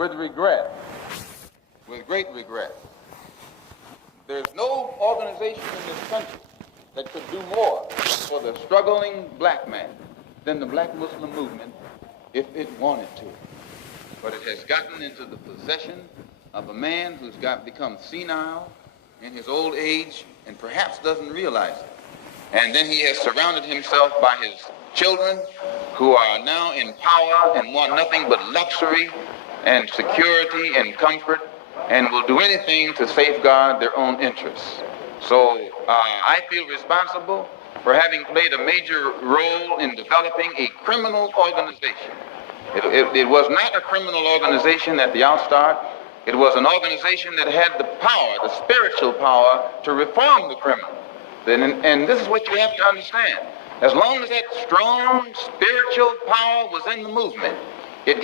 with regret, with great regret. There's no organization in this country that could do more for the struggling black man than the black Muslim movement if it wanted to. But it has gotten into the possession of a man who's become senile in his old age and perhaps doesn't realize it. And then he has surrounded himself by his children who are now in power and want nothing but luxury and security and comfort and will do anything to safeguard their own interests. So I feel responsible for having played a major role in developing a criminal organization. It was not a criminal organization at the outstart. It was an organization that had the power, the spiritual power, to reform the criminal. And this is what you have to understand. As long as that strong spiritual power was in the movement, it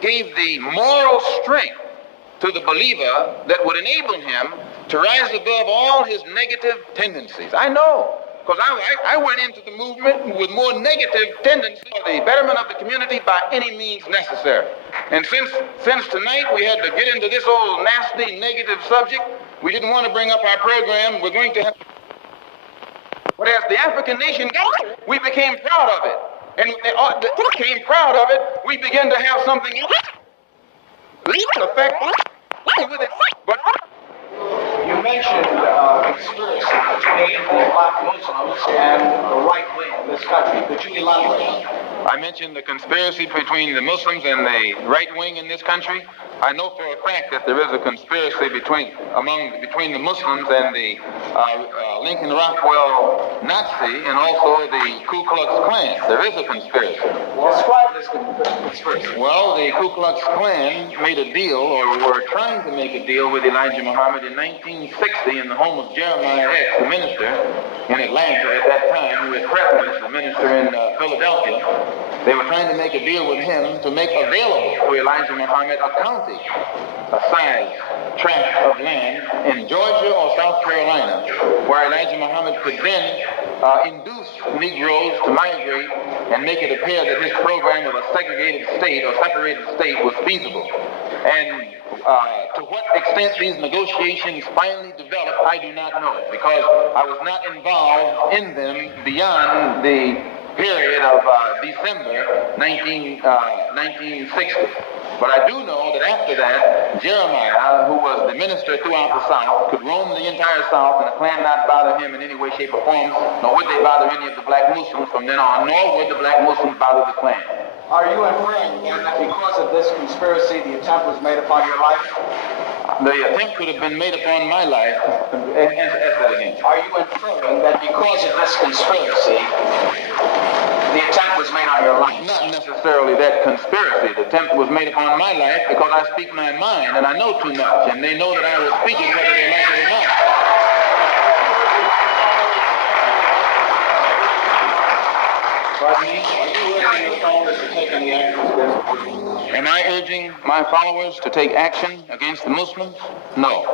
gave the moral strength to the believer that would enable him to rise above all his negative tendencies. I know, because I went into the movement with more negative tendencies for the betterment of the community by any means necessary. And since tonight we had to get into this old nasty negative subject, we didn't want to bring up our program. We're going to have... But as the African nation got it, we became proud of it. And when they became proud of it, we began to have something effect with it. But you mentioned conspiracy between the black Muslims and the right wing in this country. Could you elaborate on that? I mentioned the conspiracy between the Muslims and the right wing in this country. I know for a fact that there is a conspiracy between the Muslims and the Lincoln Rockwell Nazi and also the Ku Klux Klan. There is a conspiracy. Describe this conspiracy. Well, the Ku Klux Klan made a deal, or were trying to make a deal with Elijah Muhammad in 1960 in the home of Jeremiah X, the minister in Atlanta at that time, who had president as the minister in Philadelphia. They were trying to make a deal with him to make available to Elijah Muhammad a county, a size tract of land in Georgia or South Carolina, where Elijah Muhammad could then induce Negroes to migrate and make it appear that his program of a segregated state or separated state was feasible. And to what extent these negotiations finally developed, I do not know, because I was not involved in them beyond the period of December 1960. But I do know that after that, Jeremiah, who was the minister throughout the South, could roam the entire South, and the Klan not bother him in any way, shape, or form, nor would they bother any of the black Muslims from then on, nor would the black Muslims bother the Klan. Are you inferring that because of this conspiracy, the attempt was made upon your life? The attempt could have been made upon my life. Answer that again. Are you inferring that because of this conspiracy, the attempt was made on your life? Not necessarily that conspiracy. The attempt was made upon my life because I speak my mind and I know too much, and they know that I was speaking whether they like it or not. Pardon me? Are you urging your followers to take any action against the Muslims? Am I urging my followers to take action against the Muslims? No.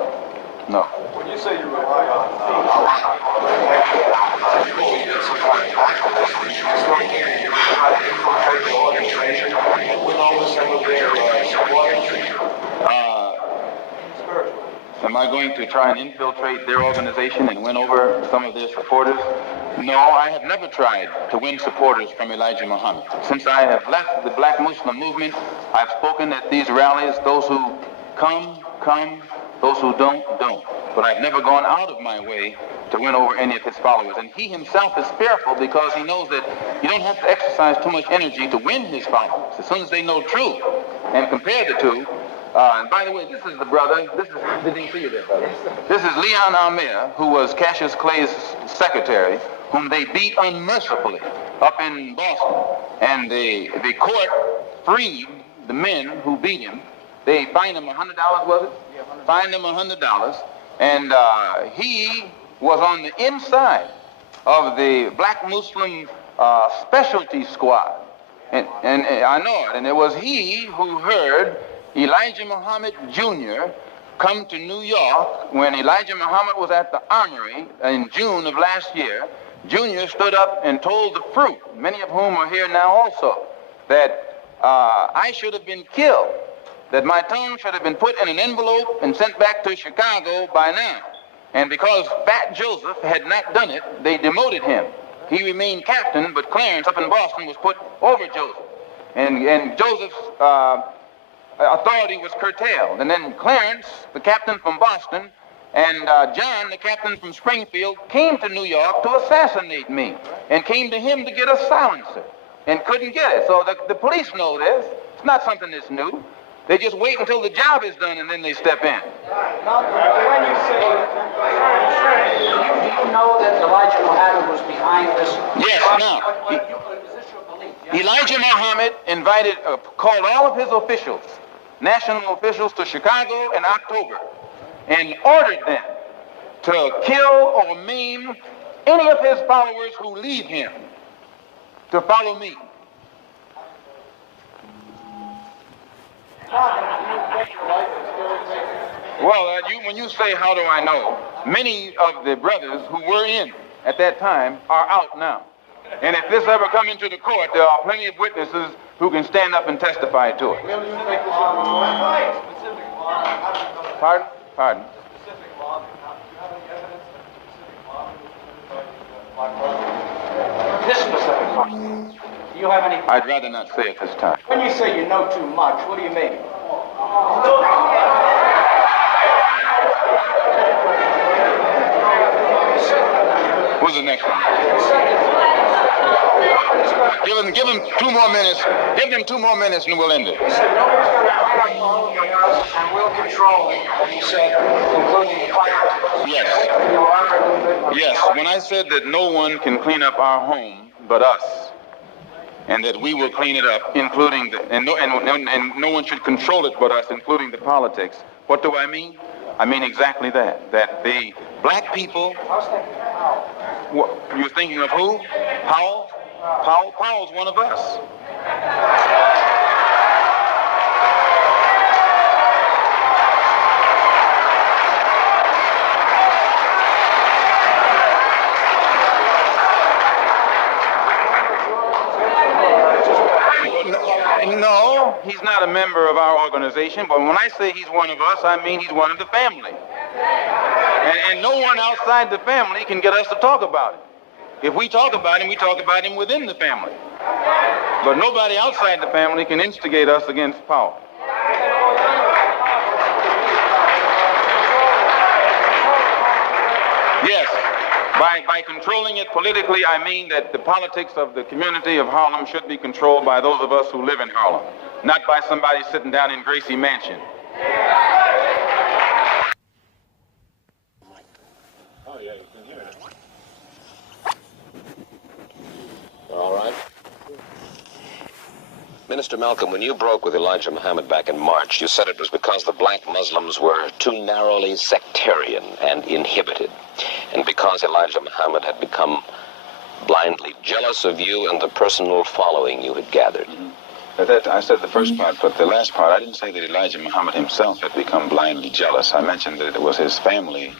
No. When you say you rely on am I going to try and infiltrate their organization and win over some of their supporters? No, I have never tried to win supporters from Elijah Muhammad. Since I have left the black Muslim movement, I've spoken at these rallies. Those who come, come. Those who don't, don't. But I've never gone out of my way to win over any of his followers. And he himself is fearful because he knows that you don't have to exercise too much energy to win his followers. As soon as they know truth and compare the two, and by the way, this is the brother, didn't see you there, brother. This is Leon Amir, who was Cassius Clay's secretary, whom they beat unmercifully up in Boston. And the court freed the men who beat him. They fined him $100, was it? Yeah, $100. Fined him $100. And he was on the inside of the black Muslim specialty squad. And I know it. And it was he who heard Elijah Muhammad Jr. come to New York when Elijah Muhammad was at the Armory in June of last year. Jr. stood up and told the fruit, many of whom are here now also, that I should have been killed that my tongue should have been put in an envelope and sent back to Chicago by now. And because Fat Joseph had not done it, they demoted him. He remained captain, but Clarence up in Boston was put over Joseph. And Joseph's authority was curtailed. And then Clarence, the captain from Boston, and John, the captain from Springfield, came to New York to assassinate me and came to him to get a silencer and couldn't get it. So the police know this. It's not something that's new. They just wait until the job is done and then they step in. Malcolm, when you say, do you know that Elijah Muhammad was behind this? Yes, now, Elijah Muhammad called all of his officials, national officials, to Chicago in October and ordered them to kill or maim any of his followers who leave him to follow me. Well, when you say, how do I know, many of the brothers who were in at that time are out now. And if this ever come into the court, there are plenty of witnesses who can stand up and testify to it. Pardon? Pardon? This specific one. Do you have any? I'd rather not say at this time. When you say you know too much, what do you mean? Who's the next one? Give him 2 more minutes. Give them 2 more minutes and we'll end it. He said nobody's going to hang following us and we'll control it. And he said, including the fire. Yes. Yes. When I said that no one can clean up our home but us, and that we will clean it up, including and no one should control it but us, including the politics. What do I mean? I mean exactly that. That the black people. I was thinking of Powell. You're thinking of who? Powell? Powell's one of us. No, he's not a member of our organization, but when I say he's one of us, I mean he's one of the family. And no one outside the family can get us to talk about it. If we talk about him, we talk about him within the family. But nobody outside the family can instigate us against Powell. Yes. By controlling it politically, I mean that the politics of the community of Harlem should be controlled by those of us who live in Harlem, not by somebody sitting down in Gracie Mansion. Oh, yeah, you can hear it. All right. Minister Malcolm, when you broke with Elijah Muhammad back in March, you said it was because the black Muslims were too narrowly sectarian and inhibited, and because Elijah Muhammad had become blindly jealous of you and the personal following you had gathered. I said the first part, but the last part, I didn't say that Elijah Muhammad himself had become blindly jealous. I mentioned that it was his family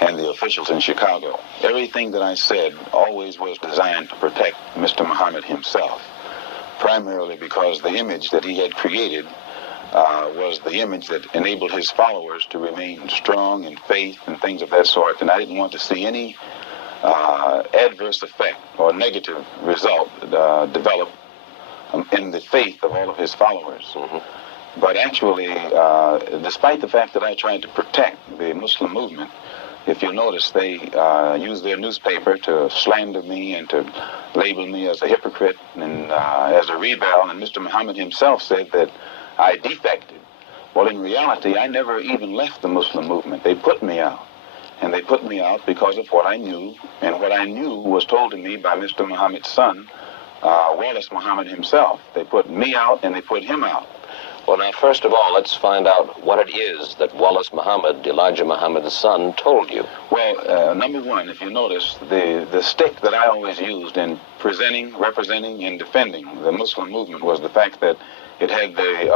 and the officials in Chicago. Everything that I said always was designed to protect Mr. Muhammad himself, primarily because the image that he had created was the image that enabled his followers to remain strong in faith and things of that sort. And I didn't want to see any adverse effect or negative result develop in the faith of all of his followers. Mm-hmm. But actually, despite the fact that I tried to protect the Muslim movement, if you notice, they used their newspaper to slander me and to label me as a hypocrite and as a rebel. And Mr. Muhammad himself said that I defected. Well, in reality, I never even left the Muslim movement. They put me out. And they put me out because of what I knew. And what I knew was told to me by Mr. Muhammad's son, Wallace Muhammad himself. They put me out and they put him out. Well, now, first of all, let's find out what it is that Wallace Muhammad, Elijah Muhammad's son, told you. Well, number one, if you notice, the stick that I always used in presenting, representing, and defending the Muslim movement was the fact that it had the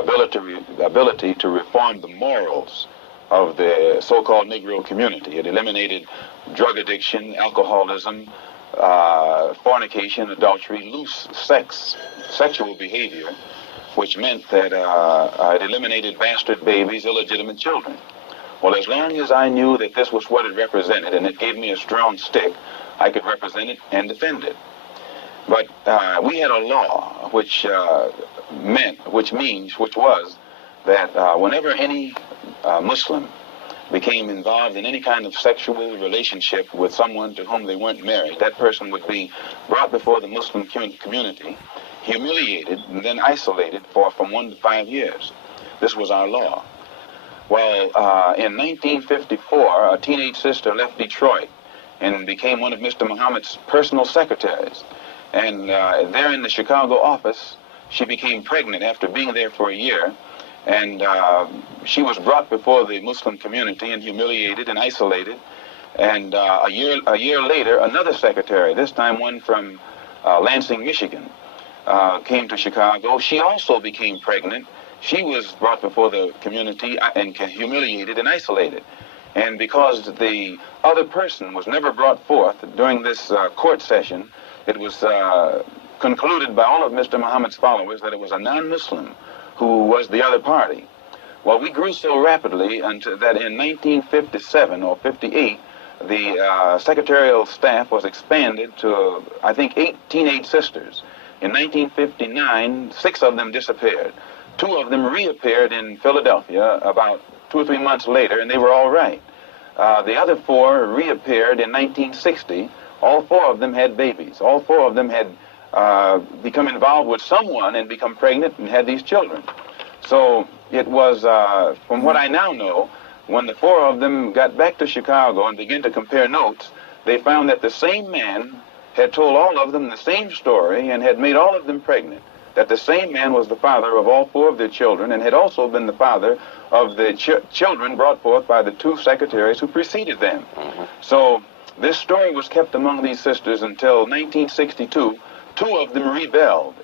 ability to reform the morals of the so-called Negro community. It eliminated drug addiction, alcoholism, fornication, adultery, loose sex, sexual behavior, which meant that it eliminated bastard babies, illegitimate children. Well, as long as I knew that this was what it represented, and it gave me a strong stick, I could represent it and defend it. But we had a law which was that whenever any Muslim became involved in any kind of sexual relationship with someone to whom they weren't married, that person would be brought before the Muslim community, humiliated, and then isolated for from 1 to 5 years. This was our law. Well, in 1954, a teenage sister left Detroit and became one of Mr. Muhammad's personal secretaries. And there in the Chicago office, she became pregnant after being there for a year. And she was brought before the Muslim community and humiliated and isolated. And a year later, another secretary, this time one from Lansing, Michigan, came to Chicago. She also became pregnant. She was brought before the community and humiliated and isolated. And because the other person was never brought forth during this court session, it was concluded by all of Mr. Muhammad's followers that it was a non-Muslim who was the other party. Well, we grew so rapidly until that in 1957 or 58, the secretarial staff was expanded to, I think, 8 teenage sisters. In 1959, 6 of them disappeared. 2 of them reappeared in Philadelphia about 2 or 3 months later, and they were all right. The other 4 reappeared in 1960. All 4 of them had babies. All 4 of them had become involved with someone and become pregnant and had these children. So it was, from what I now know, when the 4 of them got back to Chicago and began to compare notes, they found that the same man had told all of them the same story and had made all of them pregnant, that the same man was the father of all 4 of their children and had also been the father of the children brought forth by the 2 secretaries who preceded them. So this story was kept among these sisters until 1962. 2 of them rebelled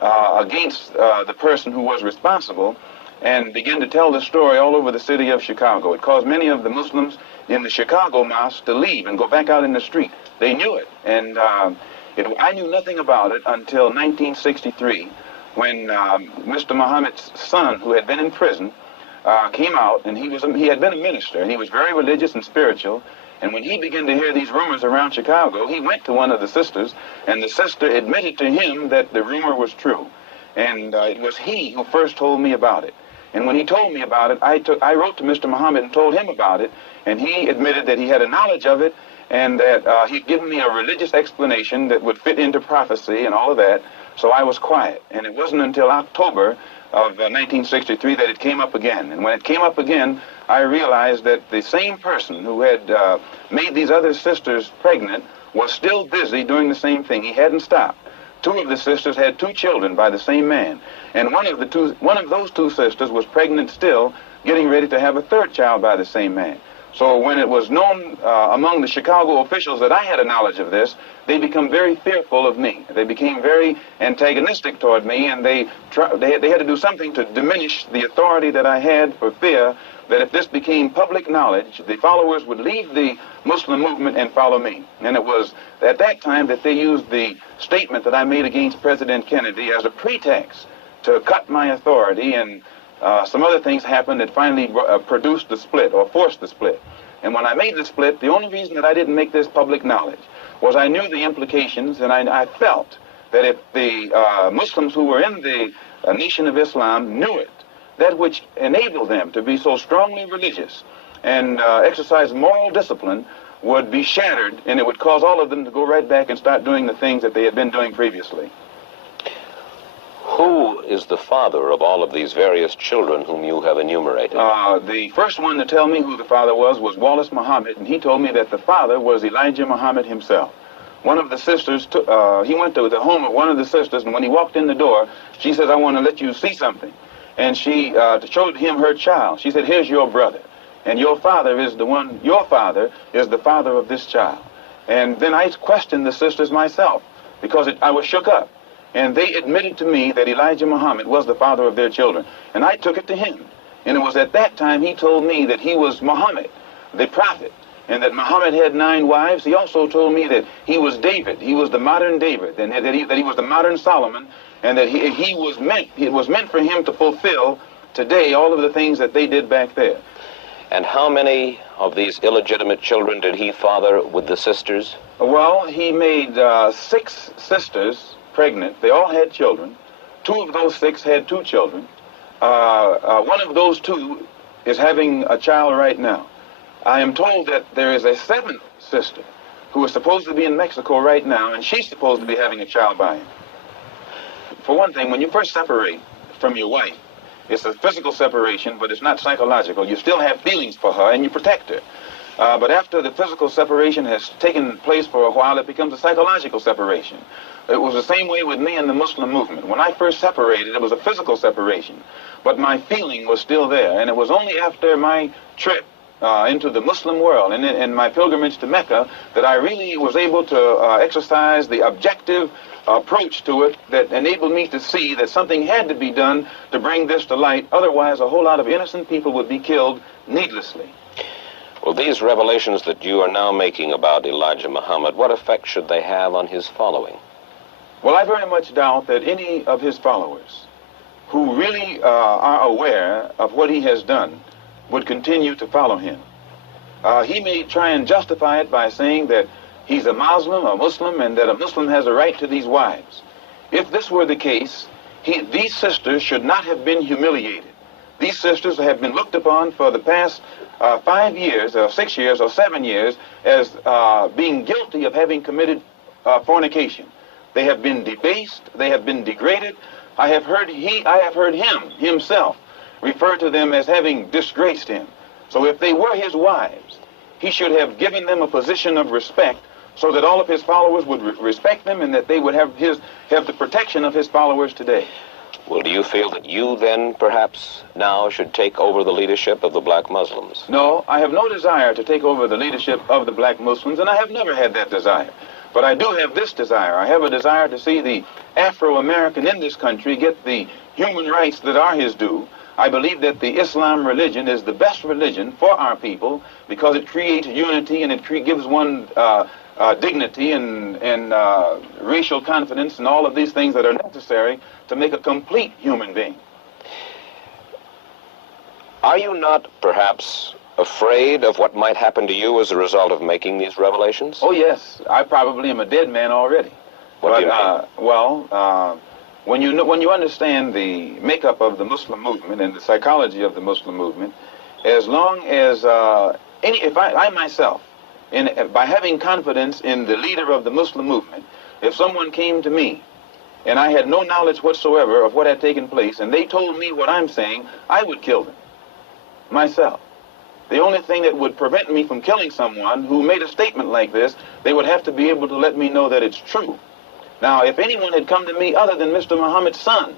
against the person who was responsible and began to tell the story all over the city of Chicago. It caused many of the Muslims in the Chicago mosque to leave and go back out in the street. They knew it, and I knew nothing about it until 1963, when Mr. Muhammad's son, who had been in prison, came out, and he had been a minister, and he was very religious and spiritual. And when he began to hear these rumors around Chicago, he went to one of the sisters, and the sister admitted to him that the rumor was true. And it was he who first told me about it. And when he told me about it, I wrote to Mr. Muhammad and told him about it, and he admitted that he had a knowledge of it, and that he'd given me a religious explanation that would fit into prophecy and all of that. So I was quiet. And it wasn't until October of 1963 that it came up again. And when it came up again, I realized that the same person who had made these other sisters pregnant was still busy doing the same thing. He hadn't stopped. 2 of the sisters had 2 children by the same man. And one of those 2 sisters was pregnant still, getting ready to have a 3rd child by the same man. So when it was known among the Chicago officials that I had a knowledge of this, they became very fearful of me. They became very antagonistic toward me, and they had to do something to diminish the authority that I had, for fear that if this became public knowledge, the followers would leave the Muslim movement and follow me. And it was at that time that they used the statement that I made against President Kennedy as a pretext to cut my authority, and some other things happened that finally produced the split, or forced the split. And when I made the split, the only reason that I didn't make this public knowledge was I knew the implications, and I felt that if the Muslims who were in the Nation of Islam knew it, that which enabled them to be so strongly religious and exercise moral discipline would be shattered, and it would cause all of them to go right back and start doing the things that they had been doing previously. Who is the father of all of these various children whom you have enumerated? The first one to tell me who the father was Wallace Muhammad, and he told me that the father was Elijah Muhammad himself. One of the sisters, he went to the home of one of the sisters, and when he walked in the door, she says, "I want to let you see something." And she showed him her child. She said, "Here's your brother, and your father is the father of this child." And then I questioned the sisters myself, because I was shook up. And they admitted to me that Elijah Muhammad was the father of their children. And I took it to him. And it was at that time he told me that he was Muhammad, the prophet. and that Muhammad had 9 wives, he also told me that he was David. He was the modern David, and that he was the modern Solomon, and that it was meant for him to fulfill today all of the things that they did back there. And how many of these illegitimate children did he father with the sisters? Well, he made 6 sisters pregnant. They all had children. 2 of those 6 had 2 children. One of those 2 is having a child right now. I am told that there is a 7th sister who is supposed to be in Mexico right now, and she's supposed to be having a child by him. For one thing, when you first separate from your wife, it's a physical separation, but it's not psychological. You still have feelings for her, and you protect her. But after the physical separation has taken place for a while, it becomes a psychological separation. It was the same way with me and the Muslim movement. When I first separated, it was a physical separation, but my feeling was still there. And it was only after my trip into the Muslim world and my pilgrimage to Mecca that I really was able to exercise the objective approach to it that enabled me to see that something had to be done to bring this to light. Otherwise, a whole lot of innocent people would be killed needlessly. Well, these revelations that you are now making about Elijah Muhammad, what effect should they have on his following? Well, I very much doubt that any of his followers who really are aware of what he has done would continue to follow him. He may try and justify it by saying that he's a Muslim, and that a Muslim has a right to these wives. If this were the case, these sisters should not have been humiliated. These sisters have been looked upon for the past 5 years, or 6 years, or 7 years as being guilty of having committed fornication. They have been debased. They have been degraded. I have heard him himself refer to them as having disgraced him. So if they were his wives, he should have given them a position of respect so that all of his followers would respect them and that they would have the protection of his followers today. Well, do you feel that you then, perhaps, now should take over the leadership of the black Muslims? No, I have no desire to take over the leadership of the black Muslims, and I have never had that desire. But I do have this desire. I have a desire to see the Afro-American in this country get the human rights that are his due. I believe that the Islam religion is the best religion for our people because it creates unity and it gives one dignity and racial confidence and all of these things that are necessary to make a complete human being. Are you not, perhaps, afraid of what might happen to you as a result of making these revelations? Oh, yes. I probably am a dead man already. What do you mean? When you understand the makeup of the Muslim movement and the psychology of the Muslim movement, as long as if I myself, by having confidence in the leader of the Muslim movement, if someone came to me and I had no knowledge whatsoever of what had taken place, and they told me what I'm saying, I would kill them myself. The only thing that would prevent me from killing someone who made a statement like this, they would have to be able to let me know that it's true. Now, if anyone had come to me other than Mr. Muhammad's son,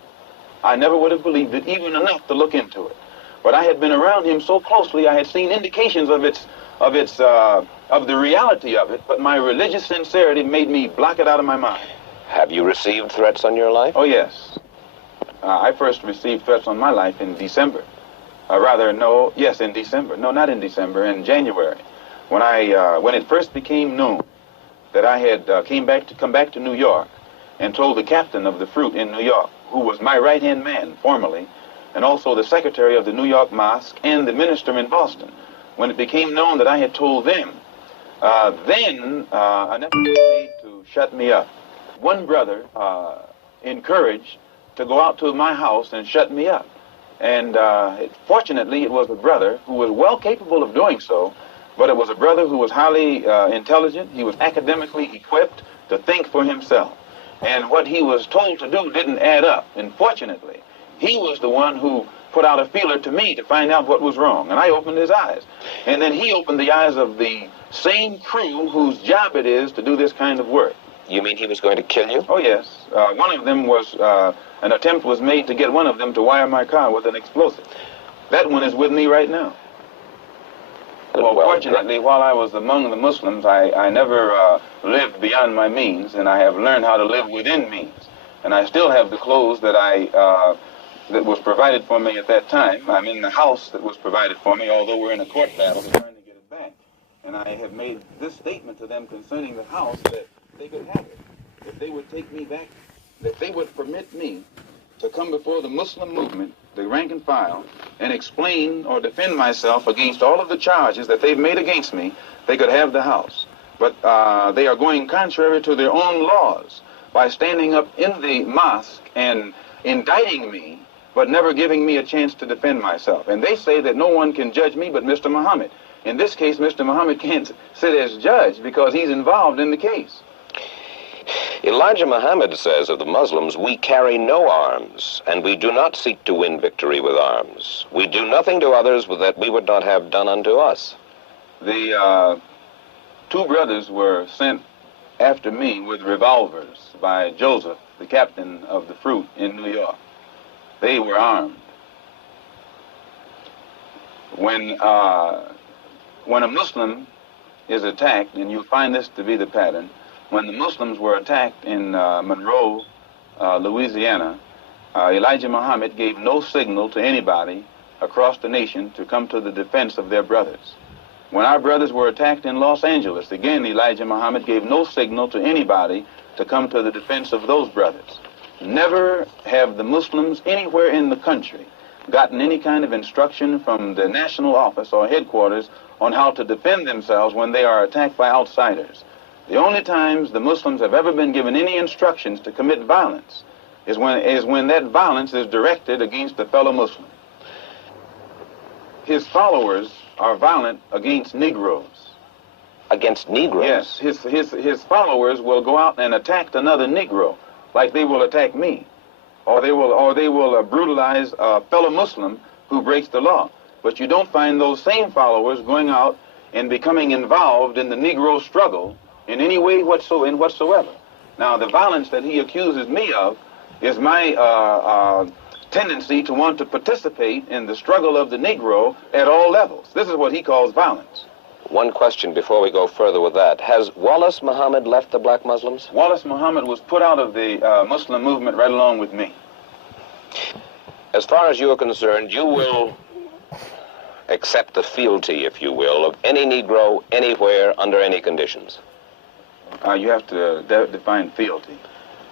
I never would have believed it, even enough to look into it. But I had been around him so closely, I had seen indications of the reality of it, but my religious sincerity made me block it out of my mind. Have you received threats on your life? Oh, yes. I first received threats on my life in December. In December. No, not in December, in January. When it first became known that I had come back to New York and told the captain of the fruit in New York, who was my right-hand man formerly, and also the secretary of the New York Mosque and the minister in Boston. When it became known that I had told them, then an effort was made to shut me up. One brother encouraged to go out to my house and shut me up. And fortunately, it was a brother who was well capable of doing so, but it was a brother who was highly intelligent. He was academically equipped to think for himself. And what he was told to do didn't add up. And fortunately, he was the one who put out a feeler to me to find out what was wrong. And I opened his eyes. And then he opened the eyes of the same crew whose job it is to do this kind of work. You mean he was going to kill you? Oh, yes. One of them was, an attempt was made to get one of them to wire my car with an explosive. That one is with me right now. Well, fortunately, while I was among the Muslims, I never lived beyond my means, and I have learned how to live within means. And I still have the clothes that that was provided for me at that time. I'm in the house that was provided for me, although we're in a court battle trying to get it back. and I have made this statement to them concerning the house, that they could have it. If they would take me back, that they would permit me to come before the Muslim movement, the rank and file, and explain or defend myself against all of the charges that they've made against me, they could have the house. But they are going contrary to their own laws by standing up in the mosque and indicting me, but never giving me a chance to defend myself. And they say that no one can judge me but Mr. Muhammad. In this case, Mr. Muhammad can't sit as judge because he's involved in the case. Elijah Muhammad says of the Muslims, we carry no arms, and we do not seek to win victory with arms. We do nothing to others that we would not have done unto us. The two brothers were sent after me with revolvers by Joseph, the captain of the Fruit in New York. They were armed. When a Muslim is attacked, and you find this to be the pattern, when the Muslims were attacked in Monroe, Louisiana, Elijah Muhammad gave no signal to anybody across the nation to come to the defense of their brothers. When our brothers were attacked in Los Angeles, again, Elijah Muhammad gave no signal to anybody to come to the defense of those brothers. Never have the Muslims anywhere in the country gotten any kind of instruction from the national office or headquarters on how to defend themselves when they are attacked by outsiders. The only times the Muslims have ever been given any instructions to commit violence is when that violence is directed against a fellow Muslim. His followers are violent against Negroes. Against Negroes? Yes, his followers will go out and attack another Negro, like they will attack me, or they will brutalize a fellow Muslim who breaks the law. But you don't find those same followers going out and becoming involved in the Negro struggle in any way whatsoever. Now, the violence that he accuses me of is my tendency to want to participate in the struggle of the Negro at all levels. This is what he calls violence. One question before we go further with that. Has Wallace Muhammad left the black Muslims? Wallace Muhammad was put out of the Muslim movement right along with me. As far as you are concerned, you will accept the fealty, if you will, of any Negro anywhere under any conditions. You have to define fealty.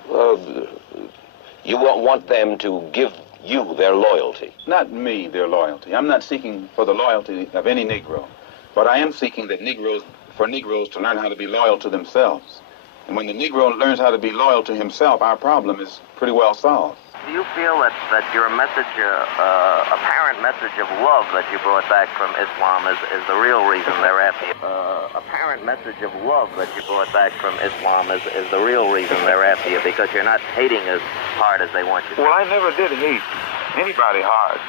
You won't want them to give you their loyalty. Not me, their loyalty. I'm not seeking for the loyalty of any Negro, but I am seeking for Negroes to learn how to be loyal to themselves. And when the Negro learns how to be loyal to himself, our problem is pretty well solved. Do you feel that your message, apparent message of love that you brought back from Islam is the real reason they're after you? Apparent message of love that you brought back from Islam is the real reason they're after you, because you're not hating as hard as they want you to. Well, I never did hate anybody hard.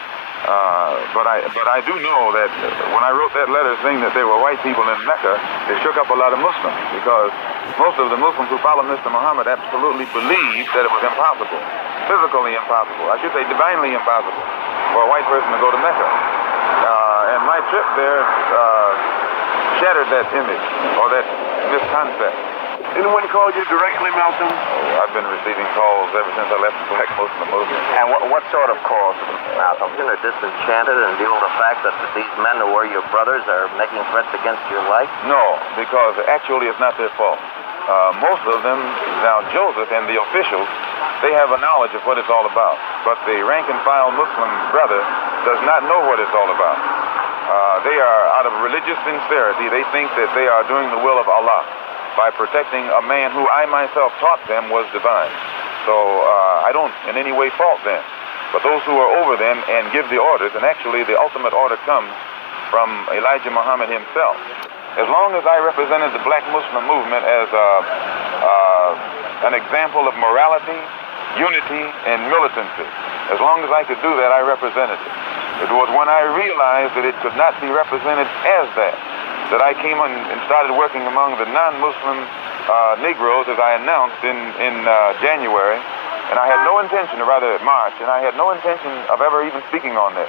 But I do know that when I wrote that letter saying that there were white people in Mecca, it shook up a lot of Muslims, because most of the Muslims who follow Mr. Muhammad absolutely believed that it was impossible, physically impossible, I should say divinely impossible, for a white person to go to Mecca. And my trip there shattered that image, or that misconcept. Anyone call you directly, Malcolm? I've been receiving calls ever since I left the black Muslim movement. And what sort of calls, Malcolm? You're disenchanted and deal with the fact that these men who were your brothers are making threats against your life? No, because actually it's not their fault. Most of them, now Joseph and the officials, they have a knowledge of what it's all about. But the rank and file Muslim brother does not know what it's all about. They are, out of religious sincerity, they think that they are doing the will of Allah by protecting a man who I myself taught them was divine. So I don't in any way fault them. But those who are over them and give the orders, and actually the ultimate order comes from Elijah Muhammad himself. As long as I represented the black Muslim movement as an example of morality, unity, and militancy, as long as I could do that, I represented it. It was when I realized that it could not be represented as that I came on and started working among the non-Muslim Negroes, as I announced in January, and I had no intention, or rather March, and I had no intention of ever even speaking on this.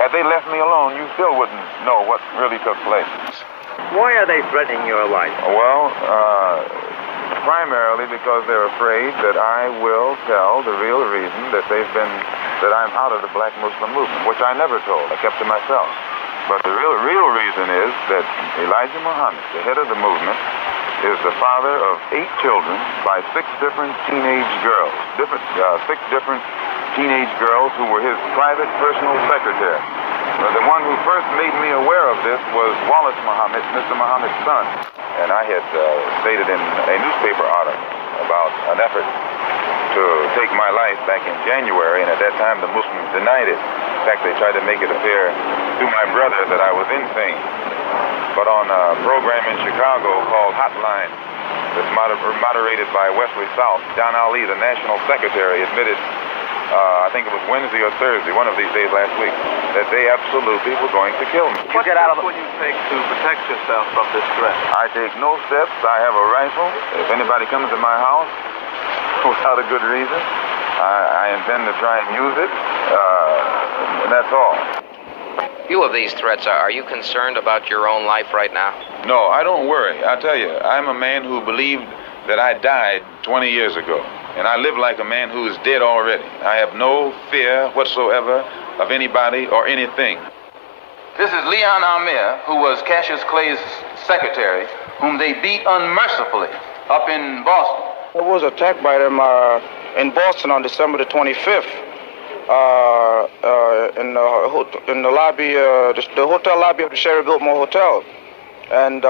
Had they left me alone, you still wouldn't know what really took place. Why are they threatening your life? Well, primarily because they're afraid that I will tell the real reason that I'm out of the black Muslim movement, which I never told. I kept to myself. But the real reason is that Elijah Muhammad, the head of the movement, is the father of 8 children by 6 different teenage girls, 6 different teenage girls who were his private personal secretary. The one who first made me aware of this was Wallace Muhammad, Mr. Muhammad's son. And I had stated in a newspaper article about an effort to take my life back in January, and at that time the Muslims denied it. In fact, they tried to make it appear through my brother that I was insane. But on a program in Chicago called Hotline, that's moderated by Wesley South, John Ali, the national secretary, admitted, I think it was Wednesday or Thursday, one of these days last week, that they absolutely were going to kill me. What steps will you take to protect yourself from this threat? I take no steps. I have a rifle. If anybody comes to my house without a good reason, I intend to try and use it, and that's all. Few of these threats, are you concerned about your own life right now? No, I don't worry. I tell you, I'm a man who believed that I died 20 years ago, and I live like a man who is dead already. I have no fear whatsoever of anybody or anything. This is Leon Amir, who was Cassius Clay's secretary, whom they beat unmercifully up in Boston. I was attacked by them in Boston on December the 25th. In the lobby, the hotel lobby of the Sherry Biltmore Hotel, and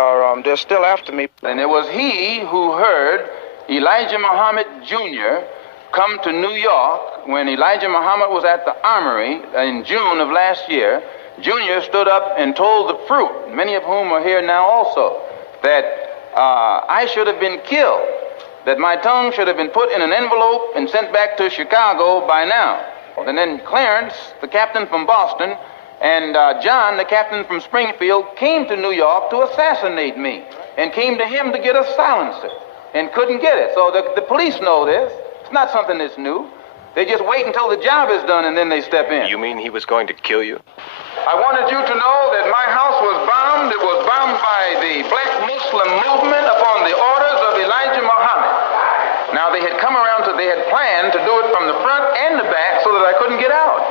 they're still after me. And it was he who heard Elijah Muhammad Jr. come to New York when Elijah Muhammad was at the Armory in June of last year. Jr. stood up and told the fruit, many of whom are here now also, that I should have been killed, that my tongue should have been put in an envelope and sent back to Chicago by now. And then Clarence, the captain from Boston, and John, the captain from Springfield, came to New York to assassinate me and came to him to get a silencer and couldn't get it. So the police know this. It's not something that's new. They just wait until the job is done and then they step in. You mean he was going to kill you? I wanted you to know that my house was bombed. It was bombed by the Black Muslim movement upon the orders of Elijah Muhammad. Now, they had planned to do it from the front and the back so that I couldn't get out.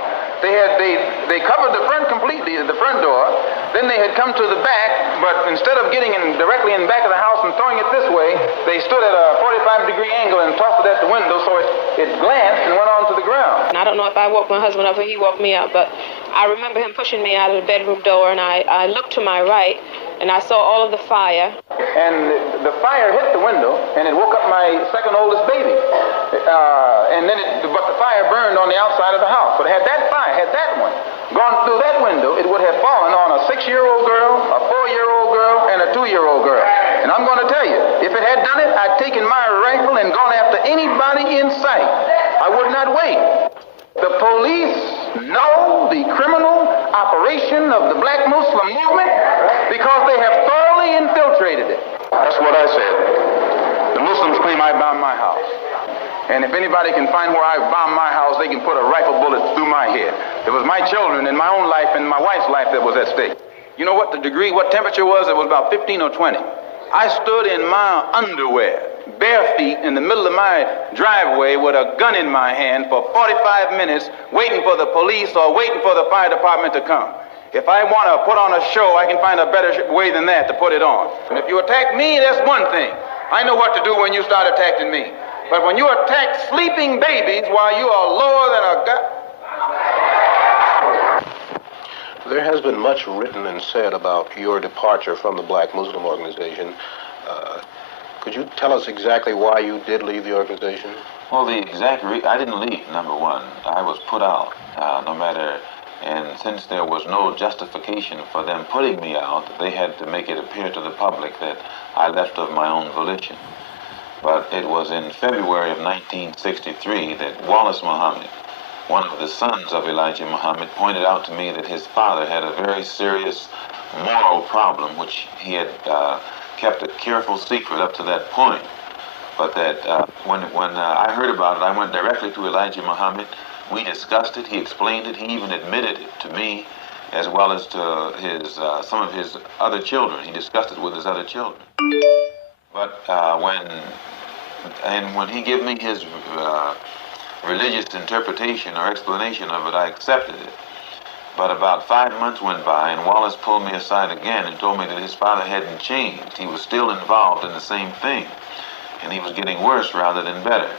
They covered the front completely, the front door. Then they had come to the back, but instead of getting directly in the back of the house and throwing it this way, they stood at a 45-degree angle and tossed it at the window so it glanced and went onto the ground. And I don't know if I woke my husband up or he woke me up, but I remember him pushing me out of the bedroom door, and I looked to my right, and I saw all of the fire. And the fire hit the window, and it woke up my second oldest baby. But the fire burned on the outside of the house. But had that one gone through that window, it would have fallen on a 6-year-old girl, a 4-year-old girl, and a 2-year-old girl. And I'm going to tell you, if it had done it, I'd taken my rifle and gone after anybody in sight. I would not wait. The police know the criminal operation of the Black Muslim movement because they have thoroughly infiltrated it. That's what I said. The Muslims claim I bombed my house. And if anybody can find where I bombed my house, they can put a rifle bullet through my head. It was my children and my own life and my wife's life that was at stake. You know what temperature was? It was about 15 or 20. I stood in my underwear, bare feet, in the middle of my driveway with a gun in my hand for 45 minutes, waiting for the police or waiting for the fire department to come. If I want to put on a show, I can find a better way than that to put it on. And if you attack me, that's one thing. I know what to do when you start attacking me. But when you attack sleeping babies while you are lower than a god... There has been much written and said about your departure from the Black Muslim organization. Could you tell us exactly why you did leave the organization? Well, I didn't leave, number one. I was put out, and since there was no justification for them putting me out, they had to make it appear to the public that I left of my own volition. But it was in February of 1963 that Wallace Muhammad, one of the sons of Elijah Muhammad, pointed out to me that his father had a very serious moral problem, which he had kept a careful secret up to that point. But that when I heard about it, I went directly to Elijah Muhammad. We discussed it. He explained it. He even admitted it to me, as well as to some of his other children. He discussed it with his other children. But when he gave me his religious interpretation or explanation of it, I accepted it. But about 5 months went by, and Wallace pulled me aside again and told me that his father hadn't changed. He was still involved in the same thing, and he was getting worse rather than better.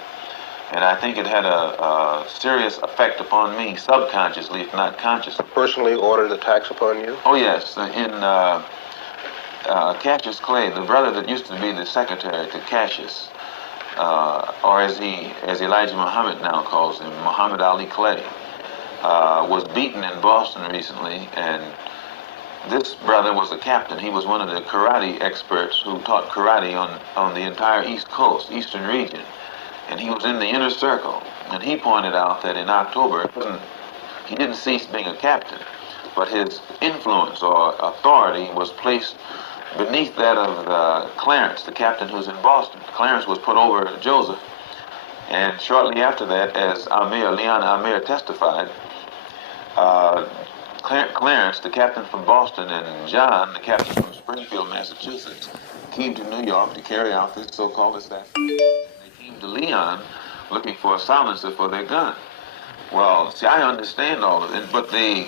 And I think it had a serious effect upon me, subconsciously, if not consciously. Personally ordered attacks upon you? Oh, yes. In Cassius Clay, the brother that used to be the secretary to Cassius, or as Elijah Muhammad now calls him, Muhammad Ali Clay, was beaten in Boston recently, and this brother was the captain. He was one of the karate experts who taught karate on the entire East Coast, Eastern region. And he was in the inner circle. And he pointed out that in October, he didn't cease being a captain, but his influence or authority was placed beneath that of Clarence, the captain who was in Boston. Clarence was put over Joseph. And shortly after that, as Leon Amir testified, Clarence, the captain from Boston, and John, the captain from Springfield, Massachusetts, came to New York to carry out this so-called assassination. They came to Leon looking for a silencer for their gun. Well, see, I understand all of it, but they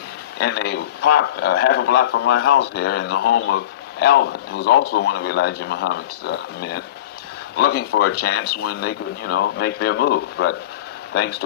parked half a block from my house here in the home of Alvin, who's also one of Elijah Muhammad's men, looking for a chance when they could, make their move. But thanks to